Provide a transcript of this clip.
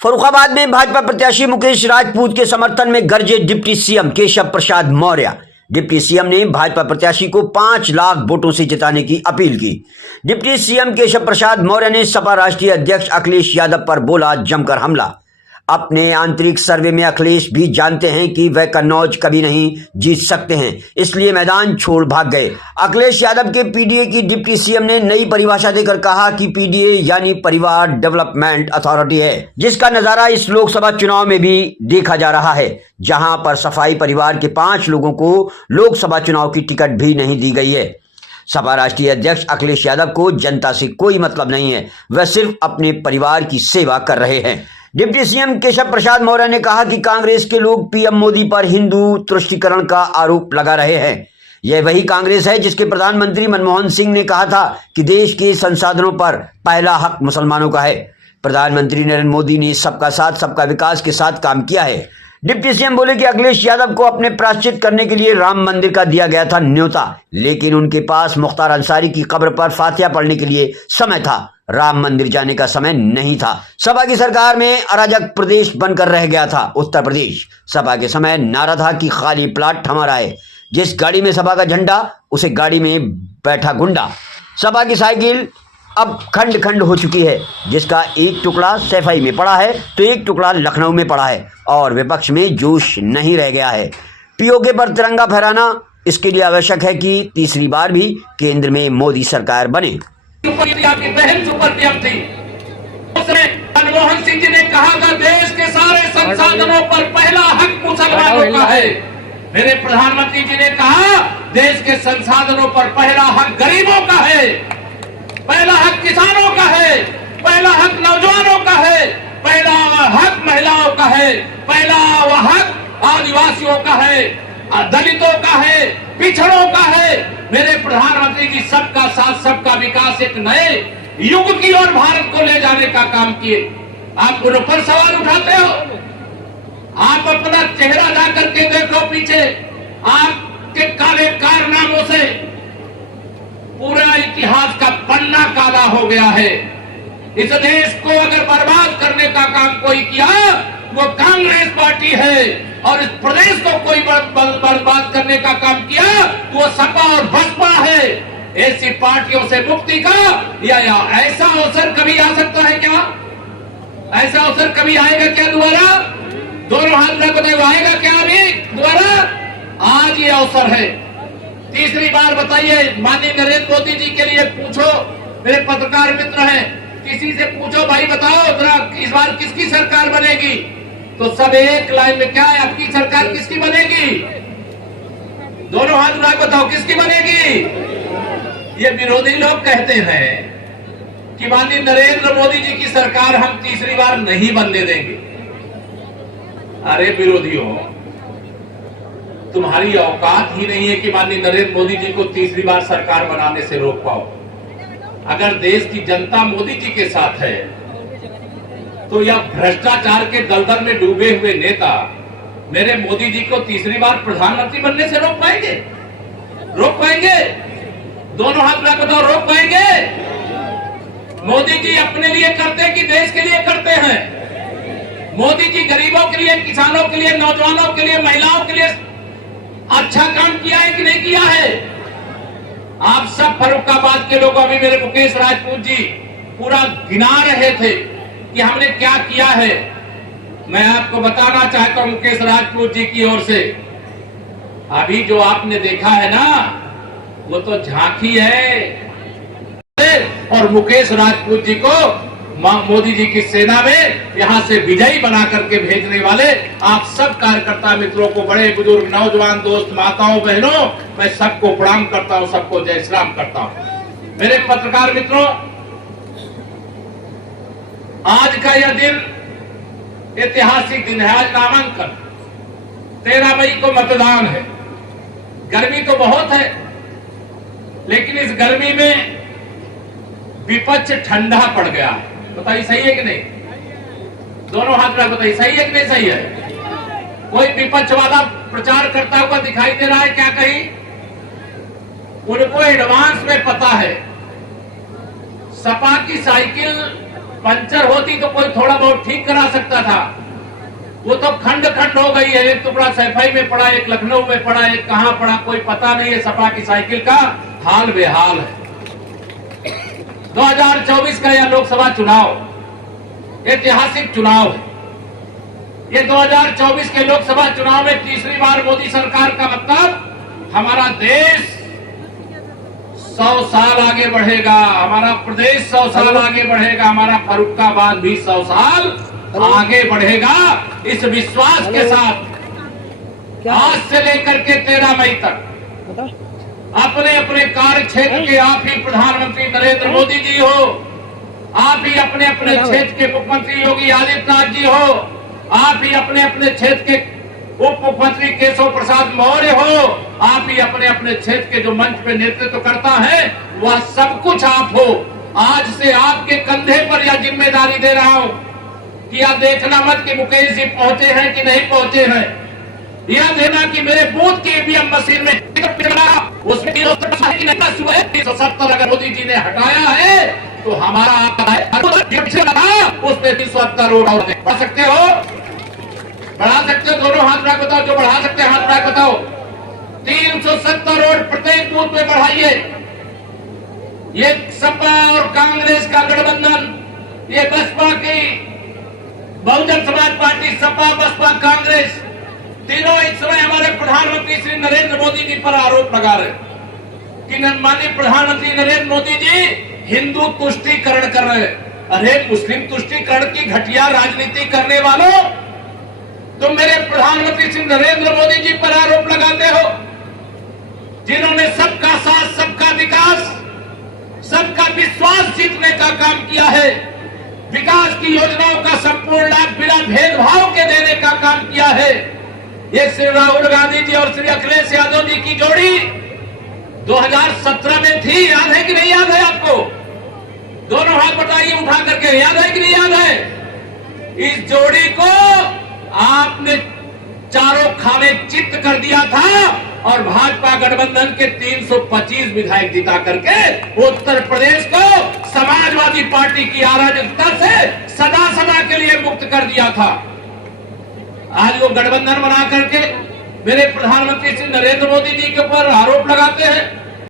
फर्रुखाबाद में भाजपा प्रत्याशी मुकेश राजपूत के समर्थन में गरजे deputy CM Keshav Prasad Maurya. Deputy CM ने भाजपा प्रत्याशी को 5 लाख वोटों से जिताने की अपील की। डिप्टी सीएम केशव प्रसाद मौर्य ने सपा राष्ट्रीय अध्यक्ष अखिलेश यादव पर बोला जमकर हमला। अपने आंतरिक सर्वे में अखिलेश भी जानते हैं कि वह कन्नौज कभी नहीं जीत सकते हैं, इसलिए मैदान छोड़ भाग गए। अखिलेश यादव के पीडीए की डिप्टी सीएम ने नई परिभाषा देकर कहा कि पीडीए यानी परिवार डेवलपमेंट अथॉरिटी है, जिसका नजारा इस लोकसभा चुनाव में भी देखा जा रहा है, जहां पर सफाई परिवार के 5 लोगों को लोकसभा चुनाव की टिकट भी नहीं दी गई है। सपा राष्ट्रीय अध्यक्ष अखिलेश यादव को जनता से कोई मतलब नहीं है, वह सिर्फ अपने परिवार की सेवा कर रहे हैं। डिप्टी सीएम केशव प्रसाद मौर्य ने कहा कि कांग्रेस के लोग पीएम मोदी पर हिंदू तुष्टीकरण का आरोप लगा रहे हैं। यह वही कांग्रेस है जिसके प्रधानमंत्री मनमोहन सिंह ने कहा था कि देश के संसाधनों पर पहला हक मुसलमानों का है। प्रधानमंत्री नरेंद्र मोदी ने सबका साथ सबका विकास के साथ काम किया है। डिप्टी सीएम बोले कि अखिलेश यादव को अपने प्रायश्चित करने के लिए राम मंदिर का दिया गया था न्योता, लेकिन उनके पास मुख्तार अंसारी की कब्र पर फातिहा पढ़ने के लिए समय था, राम मंदिर जाने का समय नहीं था। सपा की सरकार में अराजक प्रदेश बनकर रह गया था उत्तर प्रदेश। सपा के समय नारा था कि खाली प्लाट हमारा है, जिस गाड़ी में सपा का झंडा उसे गाड़ी में बैठा गुंडा। सपा की साइकिल अब खंड खंड हो चुकी है, जिसका एक टुकड़ा सैफई में पड़ा है तो एक टुकड़ा लखनऊ में पड़ा है और विपक्ष में जोश नहीं रह गया है। पीओके पर तिरंगा फहराना, इसके लिए आवश्यक है कि तीसरी बार भी केंद्र में मोदी सरकार बने। आपकी बहन सुपर पीएम थी, उसमें मनमोहन सिंह जी ने कहा था देश के सारे संसाधनों पर पहला हक मुसलमानों का है। मेरे प्रधानमंत्री जी ने कहा देश के संसाधनों पर पहला हक गरीबों का है, पहला हक किसानों का है, पहला हक नौजवानों का है, पहला हक महिलाओं का है, पहला हक आदिवासियों का है, दलितों का है, पिछड़ों का है। मेरे प्रधानमंत्री जी सबका साथ सबका विकास एक नए युग की ओर भारत को ले जाने का काम किए। आप उन पर सवाल उठाते हो, आप अपना चेहरा ला करके देखो पीछे, आपके काले कारनामों से पूरा इतिहास का पन्ना काला हो गया है। इस देश को अगर बर्बाद करने का काम कोई किया वो कांग्रेस पार्टी है, और इस प्रदेश को कोई बर्बाद करने का काम किया वो सपा और बसपा है। ऐसी पार्टियों से मुक्ति का या ऐसा अवसर कभी आ सकता है क्या? ऐसा अवसर कभी आएगा क्या दोबारा? दोनों हाथ में बताइए, आएगा क्या अभी दोबारा? आज ये अवसर है। तीसरी बार बताइए, माननीय नरेंद्र मोदी जी के लिए पूछो, मेरे पत्रकार मित्र हैं, किसी से पूछो भाई बताओ जरा इस बार किसकी सरकार बनेगी, तो सब एक लाइन में क्या है, आपकी सरकार किसकी बनेगी? दोनों हाथ उठा बताओ किसकी बनेगी? ये विरोधी लोग कहते हैं कि माननीय नरेंद्र मोदी जी की सरकार हम तीसरी बार नहीं बनने देंगे। अरे विरोधियों, तुम्हारी औकात ही नहीं है कि माननीय नरेंद्र मोदी जी को तीसरी बार सरकार बनाने से रोक पाओ। अगर देश की जनता मोदी जी के साथ है तो यह भ्रष्टाचार के दलदल में डूबे हुए नेता मेरे मोदी जी को तीसरी बार प्रधानमंत्री बनने से रोक पाएंगे? रोक पाएंगे? दोनों हाथ में बताओ, रोक पाएंगे? मोदी जी अपने लिए करते कि देश के लिए करते हैं? मोदी जी गरीबों के लिए, किसानों के लिए, नौजवानों के लिए, महिलाओं के लिए अच्छा काम किया है कि नहीं किया है? आप सब फर्रुखाबाद के लोग, अभी मेरे मुकेश राजपूत जी पूरा गिना रहे थे कि हमने क्या किया है। मैं आपको बताना चाहता हूं मुकेश राजपूत जी की ओर से, अभी जो आपने देखा है ना वो तो झांकी है, और मुकेश राजपूत जी को मोदी जी की सेना में यहां से विजयी बना करके भेजने वाले आप सब कार्यकर्ता मित्रों को, बड़े बुजुर्ग, नौजवान दोस्त, माताओं, बहनों, मैं सबको प्रणाम करता हूं, सबको जय श्री राम करता हूं। मेरे पत्रकार मित्रों, आज का यह दिन ऐतिहासिक दिन है। आज नामांकन, 13 मई को मतदान है। गर्मी तो बहुत है, लेकिन इस गर्मी में विपक्ष ठंडा पड़ गया है। बताइए सही है कि नहीं? दोनों हाथ में बताइए, सही है कि नहीं सही है? कोई विपक्ष वाला प्रचार करता हुआ दिखाई दे रहा है क्या कहीं? उनको एडवांस में पता है सपा की साइकिल पंचर होती तो कोई थोड़ा बहुत ठीक करा सकता था, वो तो खंड खंड हो गई है। एक टुकड़ा सैफई में पड़ा, एक लखनऊ में पड़ा, एक कहां पड़ा कोई पता नहीं है। सपा की साइकिल का हाल बेहाल है। 2024 का यह लोकसभा चुनाव ऐतिहासिक चुनाव है। ये 2024 के लोकसभा चुनाव में तीसरी बार मोदी सरकार का मतलब हमारा देश 100 साल आगे बढ़ेगा, हमारा प्रदेश 100 साल आगे बढ़ेगा, हमारा फर्रुखाबाद भी 100 साल आगे बढ़ेगा। इस विश्वास के साथ आज से लेकर के 13 मई तक अपने अपने कार्य क्षेत्र के आप ही प्रधानमंत्री नरेंद्र मोदी जी हो, आप ही अपने अपने क्षेत्र के मुख्यमंत्री योगी आदित्यनाथ जी हो, आप ही अपने अपने क्षेत्र के उप मुख्यमंत्री केशव प्रसाद मौर्य हो, आप ही अपने अपने क्षेत्र के जो मंच पे नेतृत्व करता है वह सब कुछ आप हो। आज से आपके कंधे पर यह जिम्मेदारी दे रहा हूं कि यह देखना मत कि मुकेश जी पहुंचे हैं कि नहीं पहुंचे हैं, यह देना कि मेरे बूथ की ईवीएम मशीन में उसमें 370 अगर मोदी जी ने हटाया है तो हमारा उसमें 370 रोड बढ़ा सकते हो, बढ़ा सकते हो। दोनों हाथ रख बताओ, जो बढ़ा सकते हैं हाथ रख बताओ। 370 रोड प्रत्येक बूथ में बढ़ाइए। ये सपा और कांग्रेस का गठबंधन, ये बसपा की बहुजन समाज पार्टी, सपा बसपा कांग्रेस तीनों इस समय हमारे प्रधानमंत्री श्री नरेंद्र मोदी जी पर आरोप लगा रहे कि माननीय प्रधानमंत्री नरेंद्र मोदी जी हिंदू तुष्टीकरण कर रहे हैं। अरे मुस्लिम तुष्टीकरण की घटिया राजनीति करने वालों, तुम मेरे प्रधानमंत्री श्री नरेंद्र मोदी जी पर आरोप लगाते हो, जिन्होंने सबका साथ, सबका विकास, सबका विश्वास जीतने का काम किया है, विकास की योजनाओं का संपूर्ण लाभ बिना भेदभाव के देने का काम किया है। ये श्री राहुल गांधी जी और श्री अखिलेश यादव जी की जोड़ी 2017 में थी, याद है कि नहीं याद है आपको? दोनों हाथ बताइए उठा करके, याद है कि नहीं याद है? इस जोड़ी को आपने चारों खाने चित्त कर दिया था और भाजपा गठबंधन के 325 विधायक जिता करके उत्तर प्रदेश को समाजवादी पार्टी की अराजकता से सदा सदा के लिए मुक्त कर दिया था। आज वो गठबंधन बना करके मेरे प्रधानमंत्री श्री नरेंद्र मोदी जी के ऊपर आरोप लगाते हैं